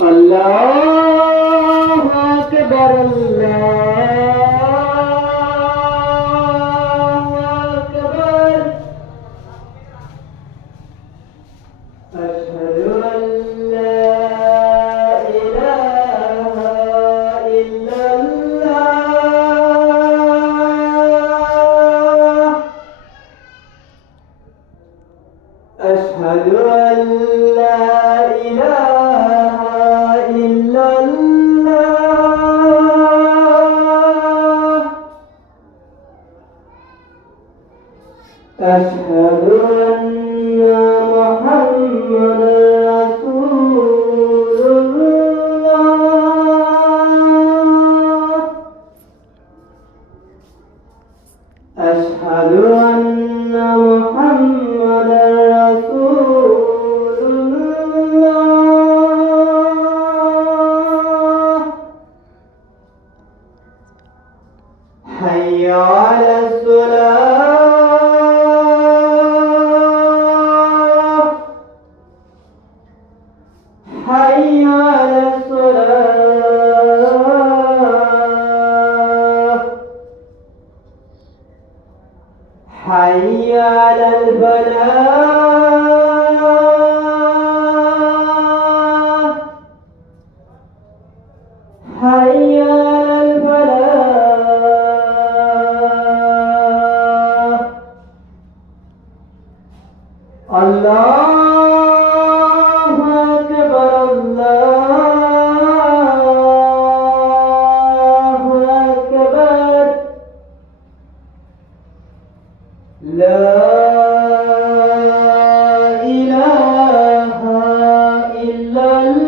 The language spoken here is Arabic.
الله أكبر أشهد أن لا إله إلا الله أشهد أن لا إله إلا الله أشهد أن محمدا رسول الله أشهد أن محمدا رسول الله حي على الصلاة حي على الصلاة حي على الفلاح حي على الفلاح الله أكبر الله أكبر لا إله إلا الله